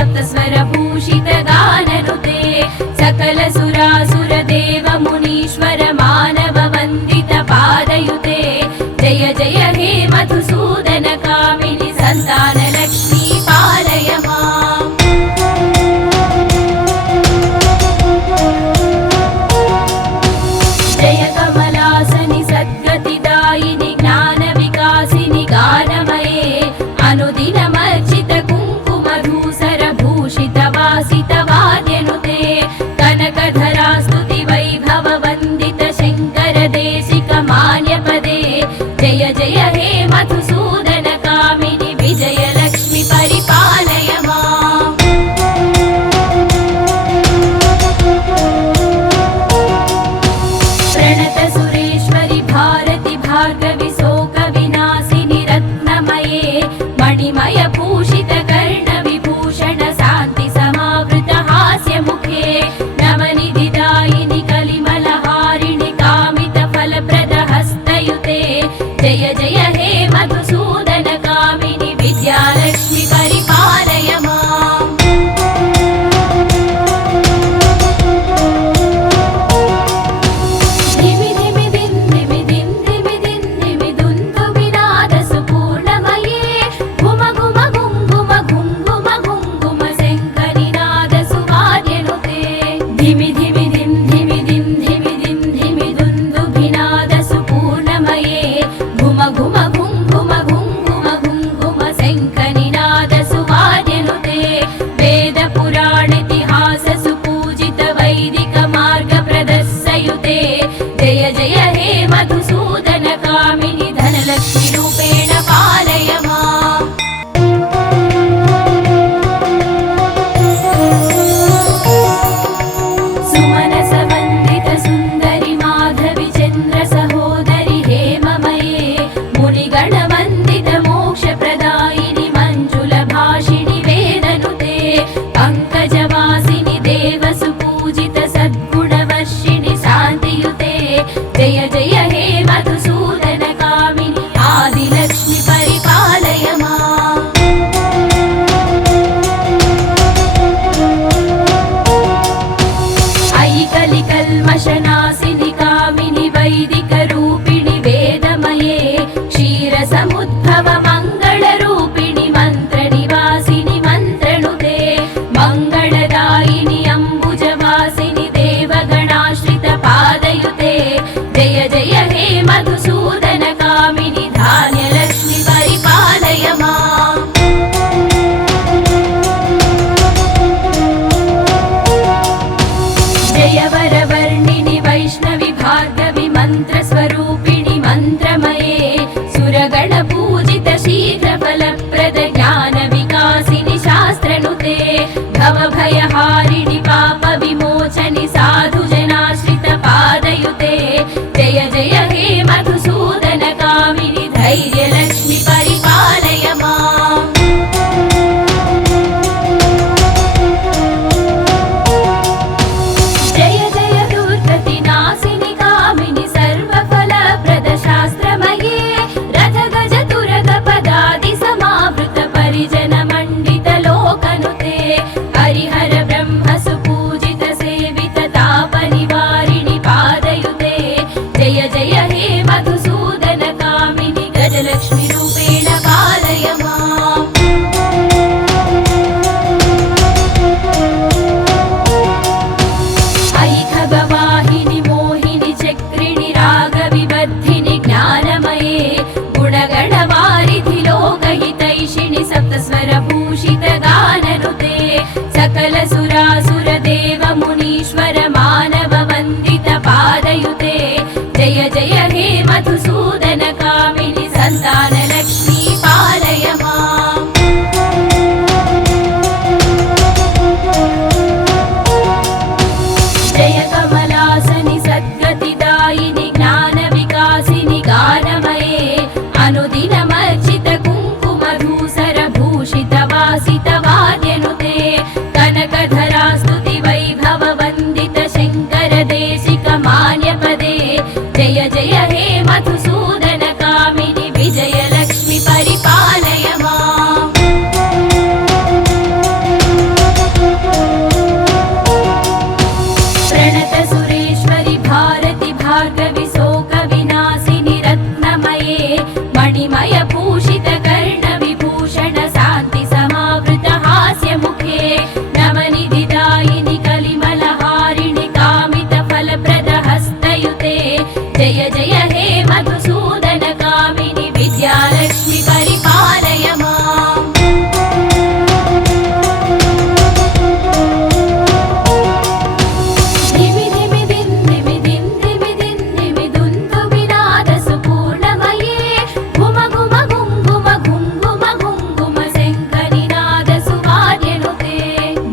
सप्तस्वरभूषित गाननुते सकल सुरासुर देव मुनीश्वर मानव वन्दित पादयुते जय जय हे मधुसूदन कामिनि संतान लक्ष्मी पालय माम् जय कमलासनि सद्गतिदायिनि ज्ञान विकासिनि गानमये अनुदिनमर्चित कुङ्कुमधूसर भूषित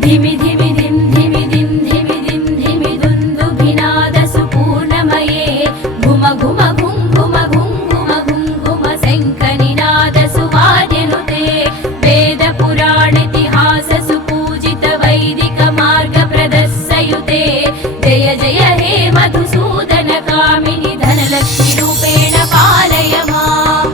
धिमि धिमि धिं धिमि धिं धिमि धिं धिमि दुन्दुभिनादसुपूर्णमये घुम घुम घुं घुम घुं घुम घुं घुम शङ्खनिनादसुवाद्यनुते वेदपुराणेतिहाससुपूजित वैदिकमार्गप्रदस्सयुते जय जय हे मधुसूदन कामिनि धनलक्ष्मीरूपेण पालय माम्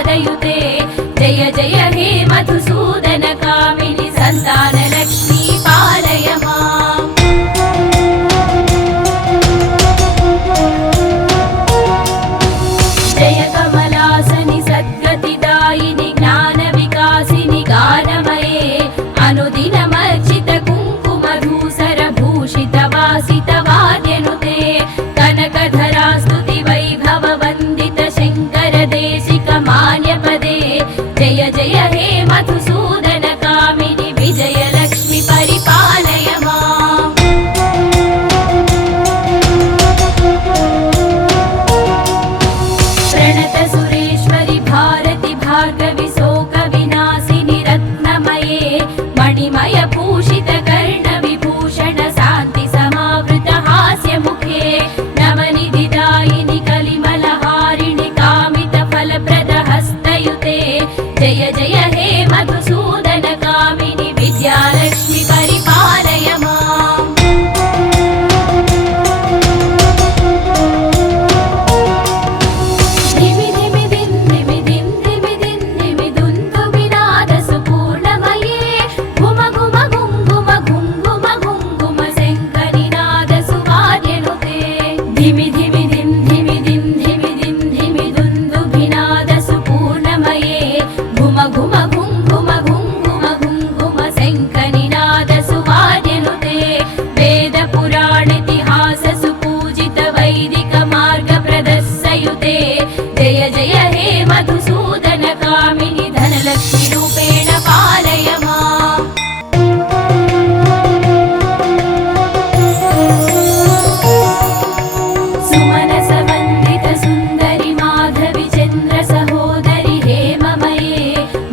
पादयुते जय जय हे मधुसूदन कामिनि सन्तानलक्ष्मी पालय माम् जय कमलासनि सद्गतिदायिनि ज्ञानविकासिनि गानमये अनुदिनमर्चित कुङ्कुमधूसरभूषितवासितवाद्यनुते कनकधरा स्तुति वैभव वन्दित शङ्कर देशिक मान्यपदे जय जय हे मधुसूदन कामिनि विजयलक्ष्मि परिपालय माम् प्रणत सुरेश्वरि भारति भार्गवि शोक विनाशिनि रत्नमये मणिमय भूषित कर्ण विभूषण शान्ति समावृत हास्य मुखे नवनिधिदायिनि कलिमलहारिणि कामित फलप्रद हस्तयुते जय जय हे मधुसूदन कामिनि विद्यालक्ष्मि परिपालय माम् धिमि धिमि दिन् धिमि दिन् धिमि दिन् धिमि दुन्दु विनाद सुपूर्णमये घुम घुम घुङ्घुम घुङ्घुम घुङ्घुम शङ्करिनाद सुवाद्यनुते धिमि धिमि दिन् धिमि दिन् धिमि दिन् धिमि दुन्दु विनाद सुपूर्णमये घुम घुम घुङ्घुम घुङ्घुम घुङ्घुम शङ्करिनाद सुवाद्यनुते वेद पुराणेतिहास सुपूजित वैदिक मार्ग प्रदर्शयुते जय जय हे मधुसूदन कामिनि धनलक्ष्मि रूपेण पालय माम् सुमनस वन्दित सुन्दरि माधवि चन्द्र सहोदरि हेममये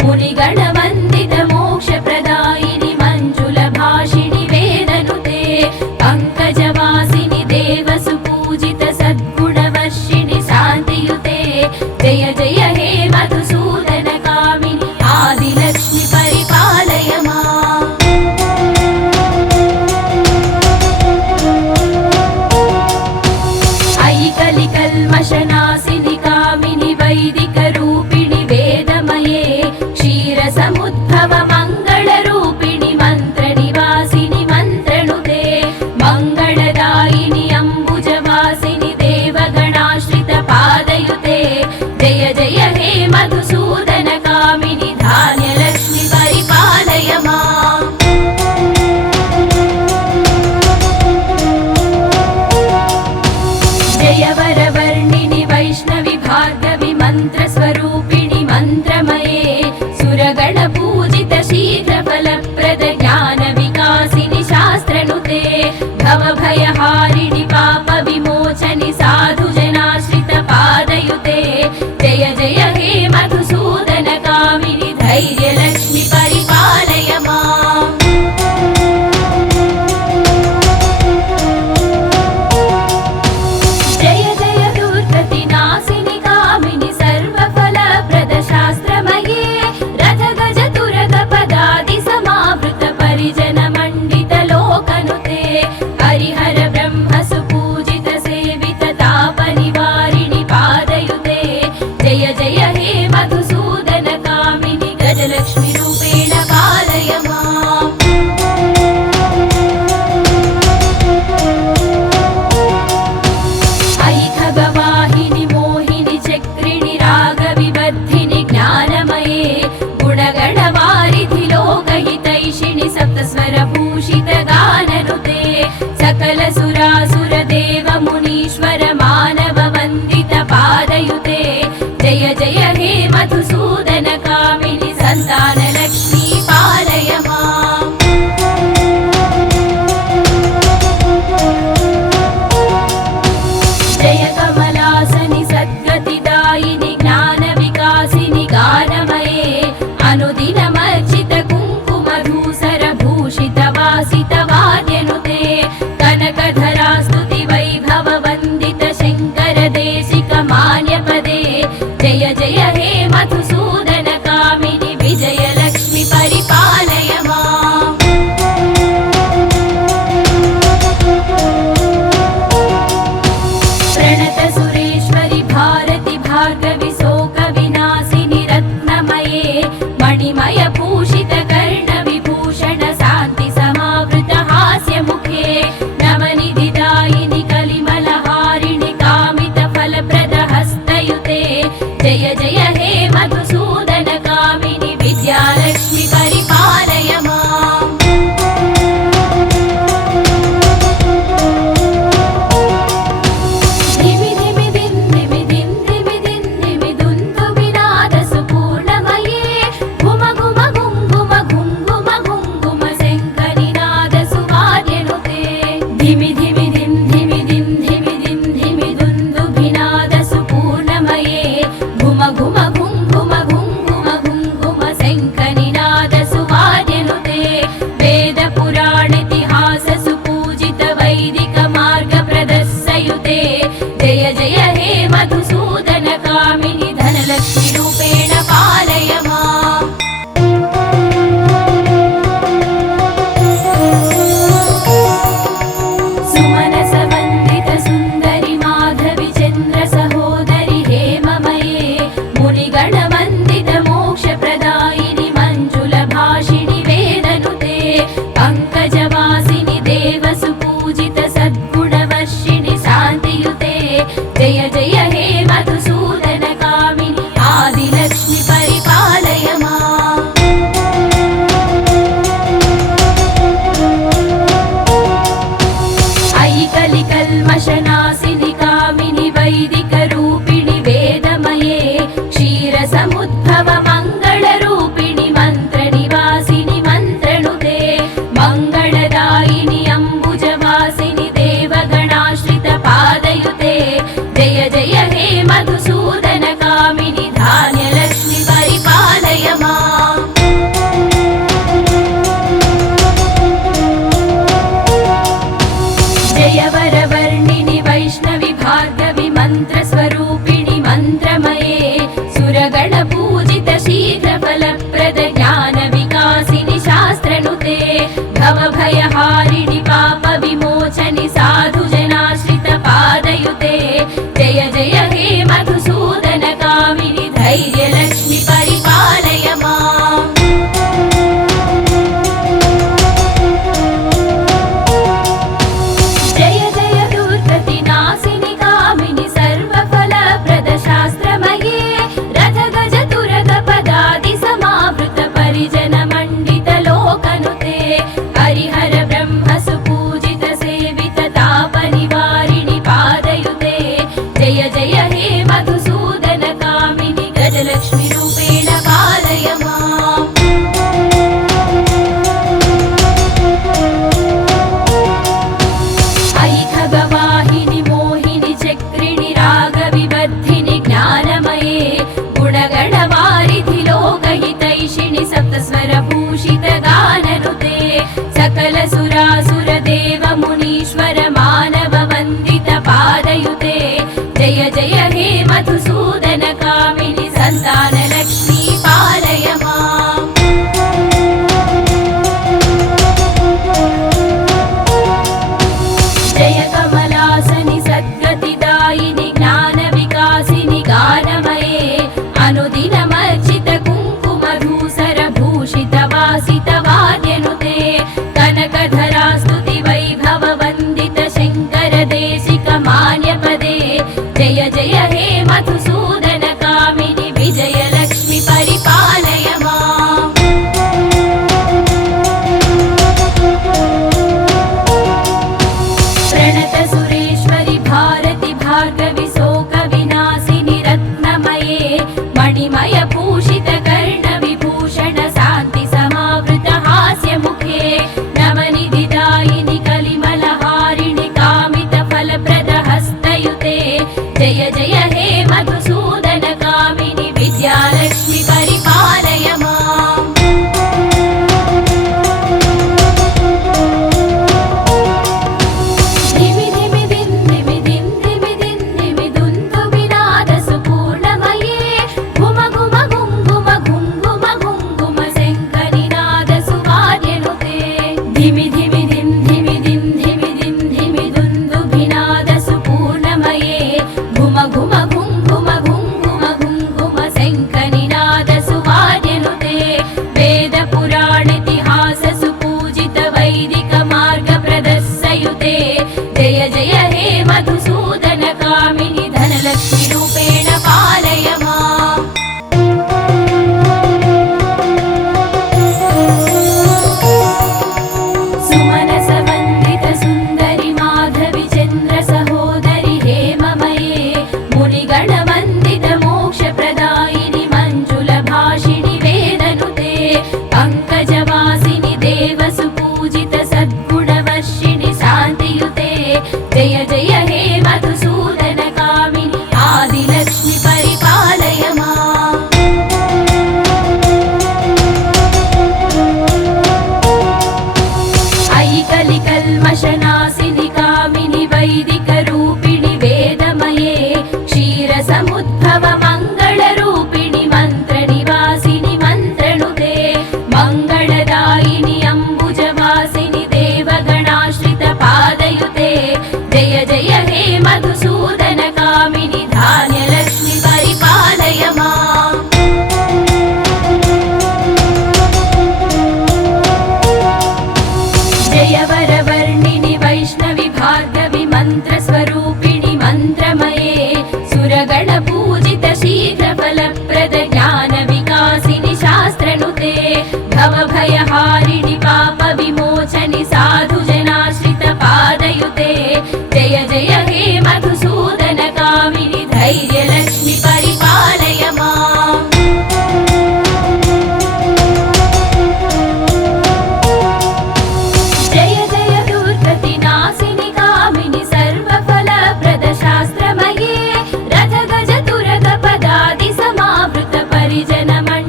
मुनिगण वन्दित मोक्षप्रदायिनि मञ्जुल भाषिणि वेदनुते पङ्कजवासिनि देव सुपूजित सद्गुणवर्षिणि शान्तियुते जय जय हे मधुसूदन कामिनि आदिलक्ष्मि परिपालय माम् अयि कलिकल्मषनाशिनि कामिनि वैदिकरूपिणि वेदमये क्षीरसमुद्भव मङ्गलरूपिणि मन्त्रनिवासिनि मन्त्रनुते मङ्गलदायिनि अम्बुजवासिनि देवगणाश्रित पादयुते जय जय हे मधुसूदन कामिनि धान्यलक्ष्मि परिपालय माम् जय वरवर्णिनि वैष्णवि भार्गवि मन्त्रस्वरूपिणि मन्त्रमये सुरगण पूजित शीघ्रफलप्रद ज्ञानविकासिनि शास्त्रनुते भवभयहारिणि पापविमोचनि साधुजनाश्रित पादयुते जय जय हे मधुसूदन कामिनि धैर्यलक्ष्मि परिपालय माम् जय जय दुर्गतिनाशिनि कामिनि सर्वफलप्रद शास्त्रमये रथ गज तुरग पदादि समावृत परिजन मण्डित लोकनुते हरिहर ब्रह्म सुपूजित सेवित तापनिवारिणि पादयुते जय जय हे मधुसूदन कामिनि गजलक्ष्मि रूपेण पालय माम् अयि खगवाहिनि मोहिनि चक्रिणि रागविबद्धिनि ज्ञानमये गुणगणवारिधि लोकहितैषिणि सप्तस्वरभूषित गाननुते सकल सुरासुर देव मुनीश्वर मानव वन्दित पादयुते जय जय हे मधुसूदन कामिनि सन्तानलक्ष्मी पालय माम् जय कमलासनि सद्गतिदायिनि ज्ञानविकासिनि गानमये अनुदिनमर्चित कुङ्कुमधूसरभूषितवासितवाद्यनुते कनकधरा स्तुति वैभव वन्दित शङ्कर देशिक मान्यपदे जय जय हे मधुसूदन कामिनि विजयलक्ष्मि परिपालय माम् प्रणत सुरेश्वरि भारति भार्गवि शोक विनाशिनि मधुसूदन कामिनि विद्यालक्ष्मि परिपालय माम् धिमि धिमि दिन् धिमि दिन् धिमि दिन् धिमि दुन्दुभिनाद सुपूर्णमये घुम घुम घुङ्घुम घुङ्घुम घुङ्घुम शङ्खनिनाद सुवाद्यनुते धिमि धिमि दिन् धिमि दिन् धिमि दिन् धिमि दुन्दुभिनाद सुपूर्णमये घुम घुम घुङ्घुम घुङ्घुम घुङ्घुम शङ्खनिनाद सुवाद्यनुते वेद पुराणेतिहास सुपूजित वैदिक मार्ग प्रदर्शयुते जय जय हे मधुसूदन कामिनि धनलक्ष्मि रूपेण पालय माम् सुमनस वन्दित सुन्दरि माधवि चन्द्र सहोदरि हेममये मुनिगण वन्दित मोक्षप्रदायिनि मञ्जुल भाषिणि वेदनुते पङ्कजवासिनि देव सुपूजित सद्गुणवर्षिणि शान्तियुते जय जय हे मधुसूदन कामिनि आदिलक्ष्मि परिपालय माम् अयि कलिकल्मषनाशिनि कामिनि वैदिकरूपिणि वेदमये क्षीरसमुद्भव मङ्गलरूपिणि मन्त्रनिवासिनि मन्त्रनुते मङ्गलदायिनि अम्बुजवासिनि देवगणाश्रित पादयुते जय जय हे मधुसूदन कामिनि धान्यलक्ष्मि परिपालय माम् जय वरवर्णिनि वैष्णवि भार्गवि मन्त्रस्वरूपिणि मन्त्रमये सुरगणपूजित शीघ्रफलप्रद ज्ञानविकासिनि शास्त्रनुते भवभयहारिणि पापविमोचनि साधुजनाश्रित पादयुते जय जय हे मधुसूदन कामिनि धैर्यलक्ष्मि परिपालय माम् जय जय दुर्गतिनाशिनि कामिनि सर्वफलप्रद शास्त्रमये रथ गज तुरग पदादि समावृत परिजन मण्डित लोकनुते हरिहर ब्रह्म सुपूजित सेवित तापनिवारिणि पादयुते जय जय हे मधुसूदन कामिनि गजलक्ष्मि रूपेण पालय माम् अयि खगवाहिनि मोहिनि चक्रिणि रागविवर्धिनि ज्ञानमये गुणगणवारिधि लोकहितैषिणि सप्तस्वरभूषित गाननुते सकल सुरासुर देव मुनीश्वर मानव वन्दित पादयुते जय जय हे मधुसूदन कामिनि सन्तानलक्ष्मी पालय माम् जय कमलासनि सद्गतिदायिनि ज्ञानविकासिनि गानमये अनुदिनमर्चित कुङ्कुमधूसर भूषित वासित वाद्यनुते कनकधरा स्तुति वैभव वन्दित शङ्कर देशिक मान्यपदे जय जय हे मधुसूदन कामिनि विजयलक्ष्मि परिपालय माम् प्रणत सुरेश्वरि भारति भार्गवि शोकविनाशिनि रत्नमये मणिमय भूषित कर्णविभूषण शान्ति समावृत हास्यमुखे नवनिधिदायिनि कलिमलहारिणि कामित फलप्रद हस्तयुते जय जय हे मधुसूदन कामिनि विद्यालक्ष्मि परिपालय माम् धिमि धिमि दिन् धिमि दिन् धिमि दिन् धिमि दुन्दुभिनाद सुपूर्णमये घुम घुम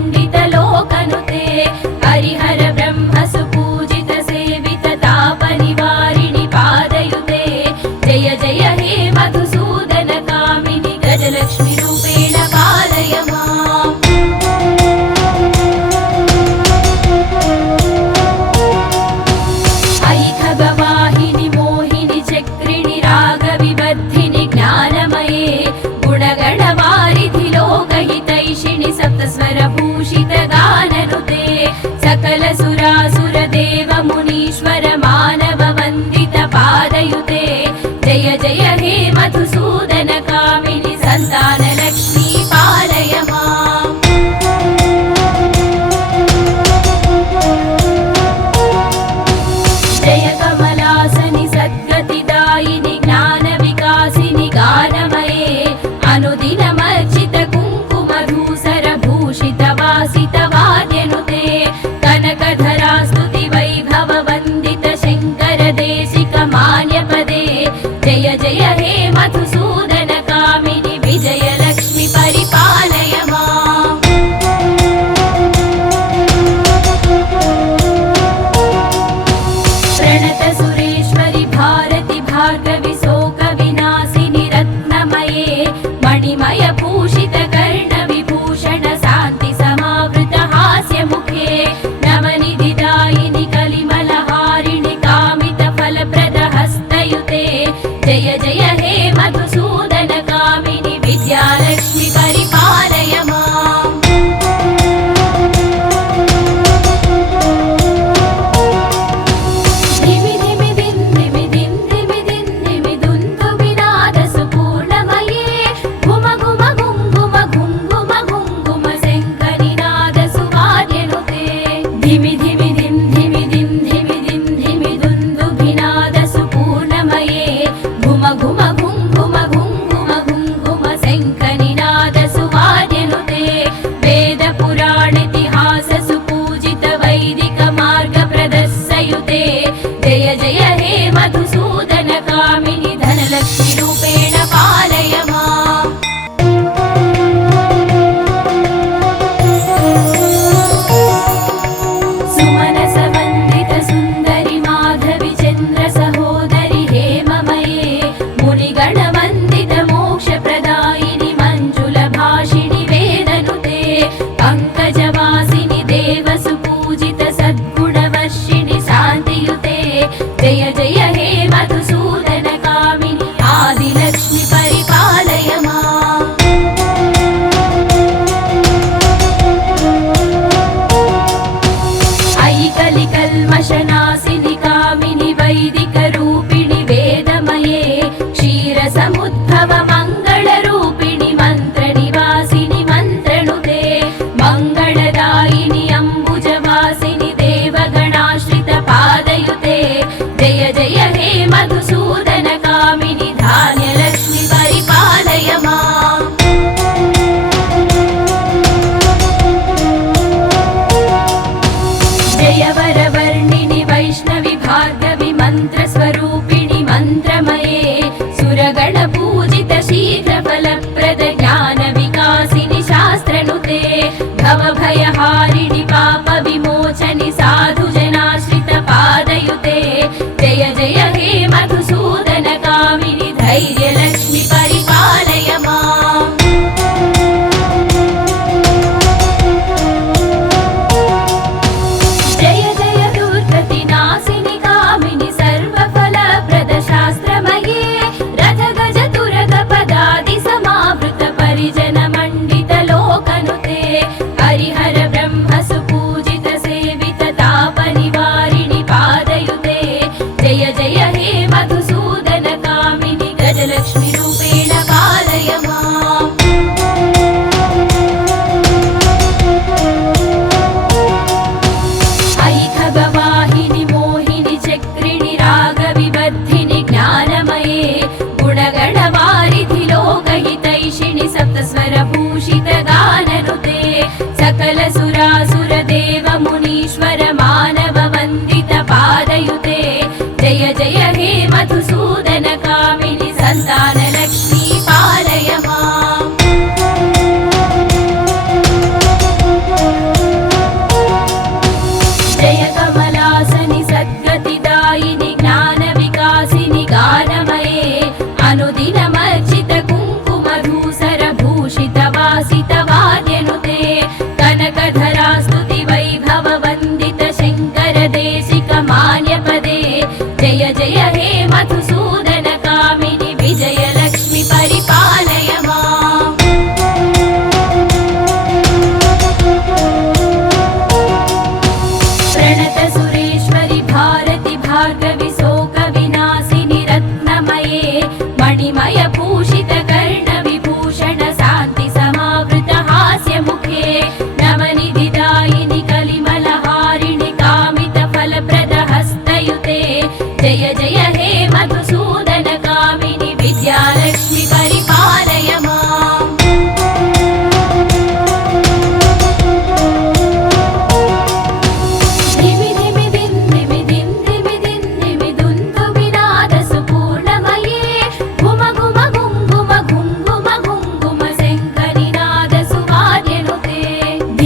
मंडित लोकनुते हरिहर ब्रह्म सुपूजित सेवित ताप निवारिणि पादयुते जय जय हे मधुसूदन कामिनि गजलक्ष्मी रूपेण पालय माम् अयि खगवाहिनि मोहिनि चक्रिणि रागविवर्धिनि ज्ञानमये गुणगणवारिधि लोकहितैषिणि सप्तस्वरभूषित गाननुते सकल सुरासुर देव मुनीश्वर मानव वन्दित पादयुते जय जय हे मधुसूदन कामिनि सन्तान लक्ष्मी पालय माम् जय कमलासनि सद्गतिदायिनि ज्ञानविकासिनि गानमये अनुदिनमर्चित कुङ्कुमधूसर भूषित वासित वाद्यनुते कनकधरा स्तुति वैभव वन्दित शङ्कर देशिक मान्यपदे जय जय हे मधुसूदन कामिनि विजयलक्ष्मी परिपालय माम् प्रणत सुरेश्वरि भारति भार्गवि शोक विनाशिनि रत्नमये मणिमय भूषित कर्ण विभूषण शान्ति समावृत हास्य मुखे नवनिधिदायिनि कलिमलहारिणि कामित फलप्रद हस्तयुते जय जय हे मधुसूदन कामिनि विद्यालक्ष्मी परिपालय माम् धिमि धिमि दिन् धिमि दिन् धिमि दिन् धिमि दुन्दुभिनाद सुपूर्णमये घुम घुम घुङ्घुम घुङ्घुम घुङ्घुम शङ्खनिनाद सुवाद्यनुते धिमि धिमि दिन् धिमि दिन् धिमि दिन् धिमि दुन्दुभिनाद सुपूर्णमये घुम घुम घुङ्घुम घुङ्घुम घुङ्घुम शङ्खनिनाद सुवाद्यनुते वेद पुराणेतिहास सुपूजित वैदिक मार्ग प्रदर्शयुते जय जय हे मधुसूदन कामिनि धनलक्ष्मी रूपेण पालय माम् सुमनस वन्दित सुन्दरि माधवि चन्द्र सहोदरि हेममये मुनिगण वन्दित मोक्षप्रदायिनि मञ्जुल भाषिणि वेदनुते पङ्कजवासिनि देव सुपूजित सद्गुणवर्षिणि शान्तियुते जय जय हे मधुसूदन कामिनि आदिलक्ष्मी परिपालय माम् अयि कलिकल्मषनाशिनि कामिनि वैदिकरूपिणि वेदमये क्षीरसमुद्भव मङ्गलरूपिणि मन्त्रनिवासिनि मन्त्रनुते मङ्गलदायिनि अम्बुजवासिनि देवगणाश्रित पादयुते जय जय हे मधुसूदन कामिनि धान्यलक्ष्मी परिपालय माम् जय वरवर्णिनि वैष्णवि भार्गवि मन्त्रस्वरूपिणि मन्त्रमये सुरगणपूजित शीघ्रफलप्रद ज्ञानविकासिनि शास्त्रनुते भवभयहारिणि पापविमोचनि साधुजनाश्रित पादयुते जय जय हे मधुसूदन कामिनि धैर्यलक्ष्मी परिपालय माम् जय जय दुर्गतिनाशिनि कामिनि सर्वफलप्रद शास्त्रमये रथ गज तुरग पदादि समावृत परिजन मण्डित लोकनुते हरिहर ब्रह्म सुपूजित सेवित ताप निवारिणि पादयुते जय जय हे मधुसूदन कामिनि गजलक्ष्मी रूपेण पालय माम् अयि खगवाहिनि मोहिनि चक्रिणि रागविवर्धिनि ज्ञानमये गुणगणवारिधि लोकहितैषिणि सप्तस्वरभूषित गाननुते सकल सुरासुर देव मुनीश्वर मानव वन्दित पादयुते जय जय हे मधुसूदन कामिनि सन्तान लक्ष्मी पालय माम्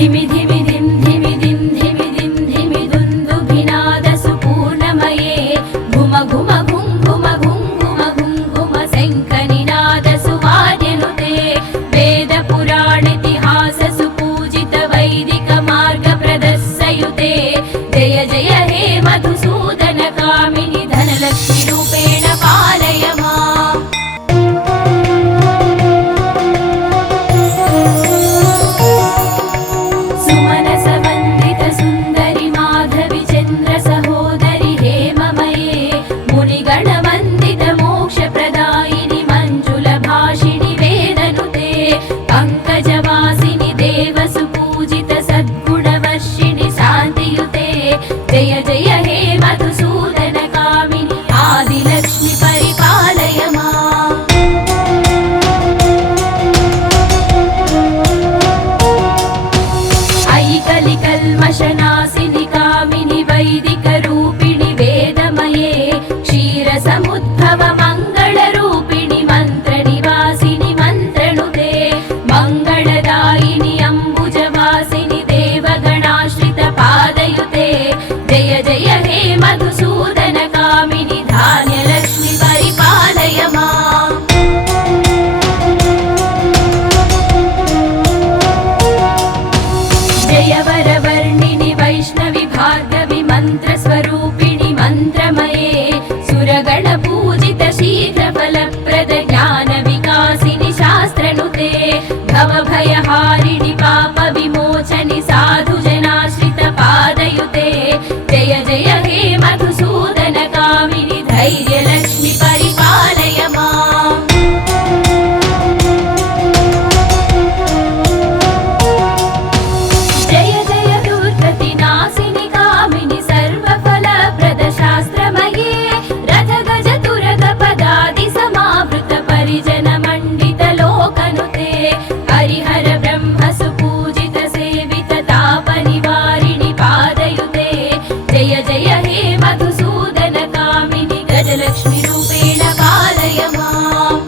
धिमि धिमि धिं धिमि दिं धिमि दिं धिमि दुन्दुभिनादसुपूर्णमये घुम घुम घुं घुम घुं घुम घुं घुम शङ्खनिनादसुवाद्यनुते वेदपुराणेतिहाससुपूजित वैदिकमार्गप्रदस्सयुते जय जय हे मधुसूदनकामिनि धनलक्ष्मीरूपेण पालय माम् सुमनसवन्दितसुन्दरि माधवि चन्द्रसहोदरि हेममये मुनिगणवन्दितमोक्षप्रदायिनि मञ्जुलभाषिणि वेदनुते पङ्कजवासिनि देवसुपूजित सद्गुणवर्षिणि शान्तियुते जय जय हे मधुसूदनकामिनि आदिलक्ष्मि परिपालय माम् कलिकल्मषनाशिनि कामिनि वैदिकरूपिणि वेदमये क्षीरसमुद्भव मङ्गलरूपिणि मन्त्रनिवासिनि मन्त्रनुते मङ्गलदायिनि अम्बुजवासिनि देवगणाश्रितपादयुते जय जय हे मधुसूदनकामिनि धान्यलक्ष्मि परिपालय माम् जय वरवर्णिनि वैष्णवि भार्गवि मन्त्रस्वरूपिणि मन्त्रमये सुरगणपूजित शीघ्रफलप्रद ज्ञानविकासिनि शास्त्रनुते भवभयहारिणि पापविमोचनि साधुजनाश्रितपादयुते जय जय हे मधुसूदनकामिनि धैर्यलक्ष्मि परिपालय माम् जय जय दुर्गतिनाशिनि कामिनि सर्वफलप्रदशास्त्रमये रथगजतुरगपदादि समावृत परिजनमण्डितलोकनुते हरिहर ब्रह्मसुपूजित सेवित तापनिवारिणि पादयुते जय जय हे मधुसूदनकामिनि गजलक्ष्मीरूपेण पालय माम्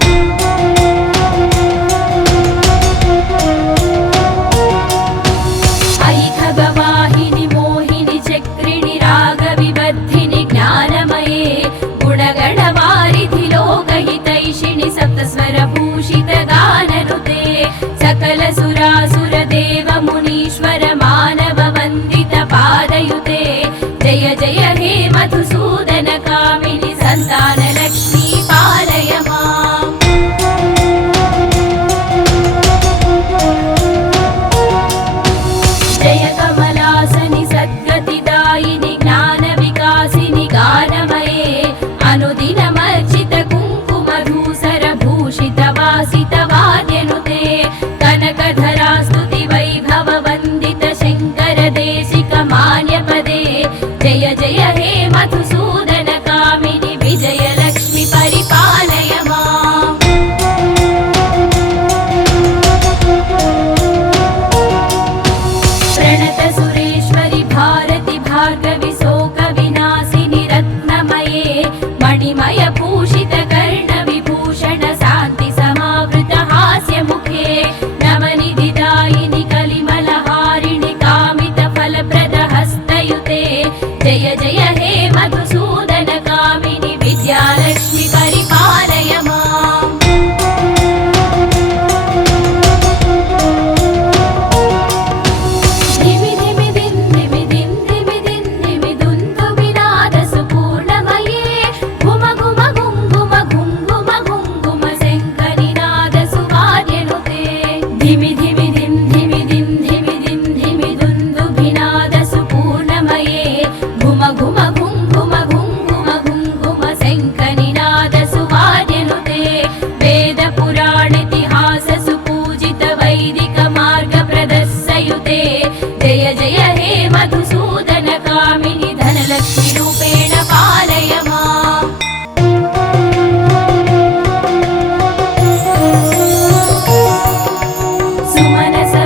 ऐखगवाहिनि मोहिनि चक्रिणि रागविबद्धिनि ज्ञानमये गुणगणवारिधि लोकहितैषिणि सप्तस्वरभूषित गाननुते सकलसुरासुरदेव मुनीश्वर मानव वन्दित पादयुते जय जय हे मधुसूदनकामिनि सन्तानलक्ष्मी पालय माम् जय कमलासनि सद्गतिदायिनि ज्ञानविकासिनि गानमये अनुदिनमर्चित कुङ्कुमधूसरभूषित वासितवाद्यनुते कनकधरास्तुति वैभव वन्दित शङ्करदेशिक मान्यपदे जय जय हे मधुसूदनकामिनि विजयलक्ष्मि परिपालय माम् प्रणत सुरेश्वरि भारति भार्गवि शोकविनाशिनि रत्नमये मणिमय भूषित कर्णविभूषण शान्ति समावृत हास्यमुखे नवनिधिदायिनि कलिमलहारिणि कामित फलप्रद हस्तयुते जय जय हे मधुसूदनकामिनि विद्यालक्ष्मि परिपालय माम् धिमि धिमि दिं धिमि दिं धिमि दिं धिमि दुन्दुभिनादसुपूर्णमये घुम घुम घुं घुम घुं घुम घुं घुम शङ्खनिनादसुवाद्यनुते धिमि धिमि दिं धिमि दिं धिमि दिं धिमि दुन्दुभिनादसुपूर्णमये घुम घुम घुं घुम घुं घुम घुं घुम शङ्खनिनादसुवाद्यनुते वेदपुराणेतिहाससुपूजित वैदिकमार्गप्रदस्सयुते जय जय हे मधुसूदनकामिनि धनलक्ष्मीरूपेण पालय माम्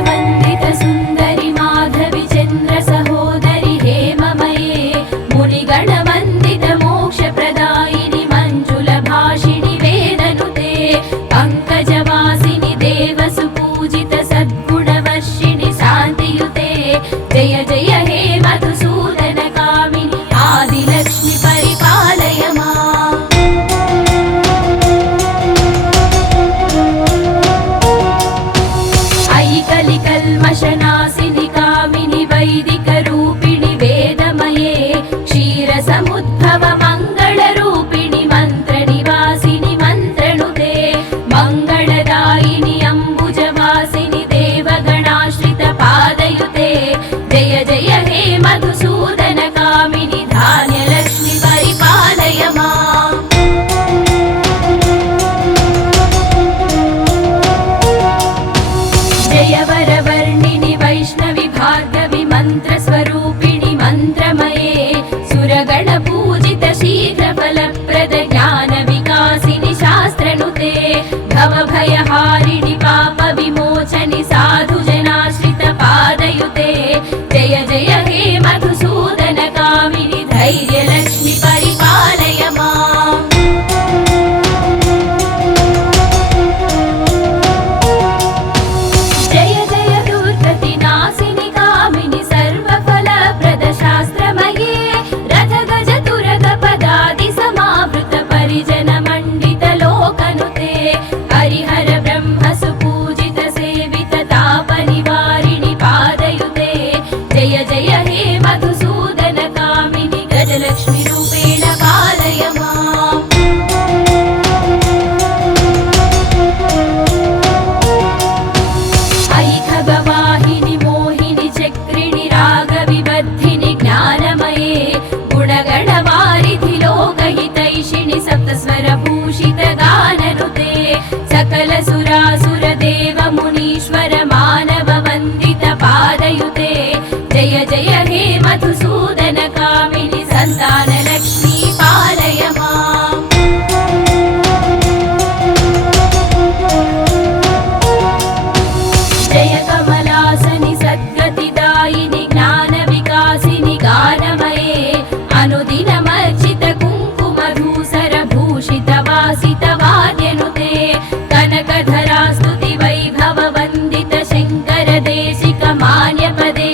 सुमनसवन्दितसुन्दरि माधवि चन्द्रसहोदरि हेममये मुनिगणवन्दितमोक्षप्रदायिनि मञ्जुलभाषिणि वेदनुते पङ्कजवासिनि देवसुपूजित सद्गुणवर्षिणि शान्तियुते वैदिकरूपिणि वेदमये क्षीरसमुद्भव मङ्गलरूपिणि मन्त्रनिवासिनि मन्त्रनुते मङ्गलदायिनि अम्बुजवासिनि देवगणाश्रितपादयुते जय जय हे मधुसूदनकामिनि धान्यलक्ष्मि परिपालय माम् जय वरवर्णिनि वैष्णवि भार्गवि मन्त्रस्वरूपिणि मन्त्रमये सुरगणपूजित शीघ्रफलप्रद ज्ञानविकासिनि शास्त्रनुते भवभयहारिणि पापविमोचनि साधुजनाश्रितपादयुते जय जय हे मधुसूदनकामिनि धैर्यलक्ष्मि परिपालय माम् जय जय दुर्गतिनाशिनि कामिनि सर्वफलप्रदशास्त्रमये रथगजतुरगपदादि समावृत परिजनमण्डितलोकनुते हरिहर ब्रह्म सुपूजित सेवित तापनिवारिणि पादयुते जय जय हे मधुसूदनकामिनि गजलक्ष्मि रूपेण पालय माम् ऐखगवाहिनि मोहिनि चक्रिणि रागविबद्धिनि ज्ञानमये गुणगणवारिधि लोकहितैषिणि सप्तस्वरभूषित गाननुते सकल सुरासुर देव मुनीश्वर मानव वन्दित पादयुते जय जय हे मधुसूदनकामिनि सन्तानलक्ष्मी पालय माम् जय कमलासनि सद्गतिदायिनि ज्ञानविकासिनि गानमये अनुदिनमर्चित कुङ्कुमधूसर भूषित वासित वाद्यनुते कनकधरा स्तुति वैभव वन्दित शङ्कर देशिक मान्यपदे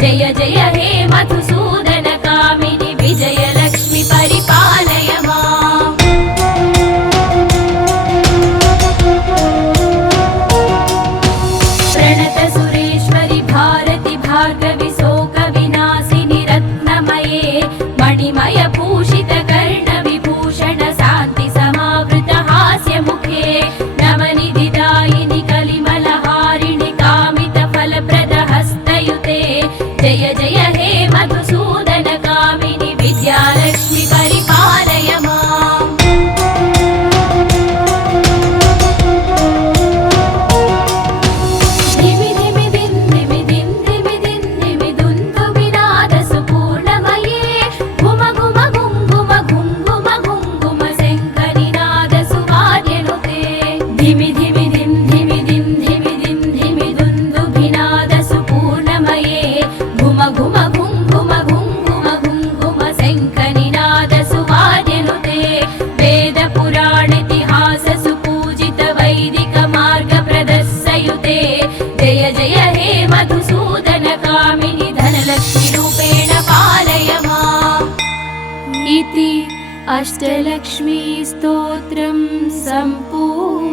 जय जय हे मधुसूदनकामिनि विजयलक्ष्मि परिपालय माम् प्रणत सुरेश्वरि भारति भार्गवि शोकविनाशिनि रत्नमये मणिमय भूषित कर्णविभूषण शान्ति समावृत हास्यमुखे नवनिधिदायिनि कलिमलहारिणि कामित फलप्रद हस्तयुते जय जय हे मधुसूदनकामिनि विद्यालक्ष्मि परिपालय माम् धिमि धिमि दिन् धिमि दिन् धिमि दिन् धिमि दुन्दुभिनाद सुपूर्णमये घुम घुम घुङ्घुम घुङ्घुम घुङ्घुम शङ्खनिनाद सुवाद्यनुते धिमि धिमि दिन् धिमि दिन् धिमि दिन् धिमि दुन्दुभिनाद सुपूर्णमये घुम घुम घुङ्घुम घुङ्घुम घुङ्घुम शङ्खनिनाद सुवाद्यनुते वेदपुराणेतिहास सुपूजित वैदिक मार्ग प्रदर्शयुते जय जय हे मधुसूदनकामिनि धनलक्ष्मि रूपेण पालय माम् इति अष्टलक्ष्मी स्तोत्रं सम्पूर्णम्।